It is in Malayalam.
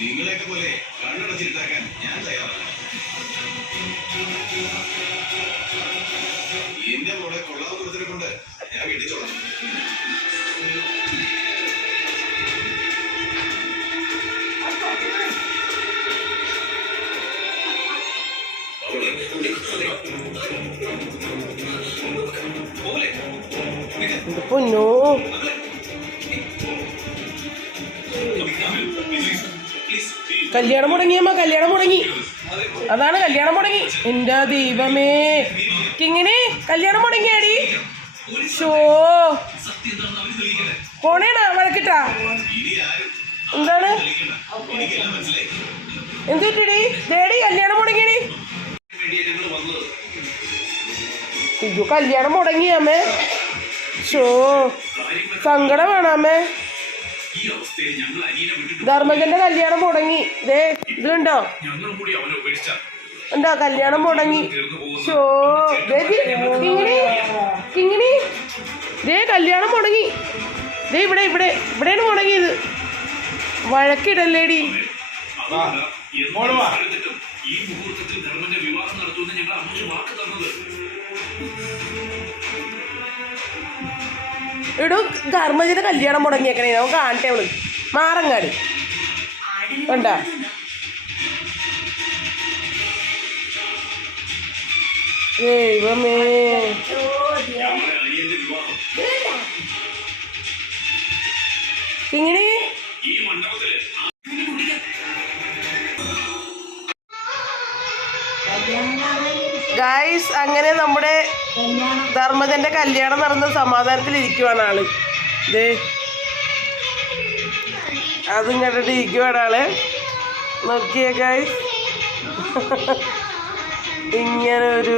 നിങ്ങളെയൊക്കെ പോലെ കണ്ണടച്ചിട്ടാക്കാൻ ഞാൻ തയ്യാറല്ല. എന്റെ മോളെ കൊള്ളാവുന്ന ഒരുത്തിനെ കൊണ്ട് ഞാൻ കെട്ടിച്ചോളാം. പൊന്നോ, കല്യാണം മുടങ്ങിയമ്മ, കല്യാണം മുടങ്ങി. അതാണ് കല്യാണം മുടങ്ങി. എൻ്റെ ദൈവമേ, കിങ്ങിണി കല്യാണം മുടങ്ങിയാടി. ഷോ പോണേണ വഴക്കിട്ടാ. എന്താണ് എന്തിട്ടടി ദേടി കല്യാണം മുടങ്ങിയടി. അയ്യോ കല്യാണം മുടങ്ങിയമ്മേ. ഷോ സങ്കടമാണ് അമ്മേ. ധർമ്മജന്റെ കല്യാണം മുടങ്ങി. ദേ ഇത് കണ്ടോ, ഉണ്ടോ കല്യാണം മുടങ്ങി. ഷോ കിങ്ങിണി ദേ കല്യാണം മുടങ്ങി. ദേ ഇവിടെയാണ് മുടങ്ങിയത്. വഴക്കിടല്ലേടി. എടോ ധർമ്മജന്റെ കല്യാണം മുടങ്ങിയേക്കണേ. നമുക്ക് കാണട്ടെ അവള് മാറങ്ങാട് കണ്ടാ. ദൈവമേ, കിങ്ങിണി ഗായ്സ്, അങ്ങനെ നമ്മുടെ ധർമ്മജന്റെ കല്യാണം നടന്ന സമാധാനത്തിലിരിക്കുവാണ് ആള്. ദേ അതും കണ്ടിട്ട് ഇരിക്കുവാണ് ആള്. നോക്കിയേ ഗായ്സ്, ഇങ്ങനെ ഒരു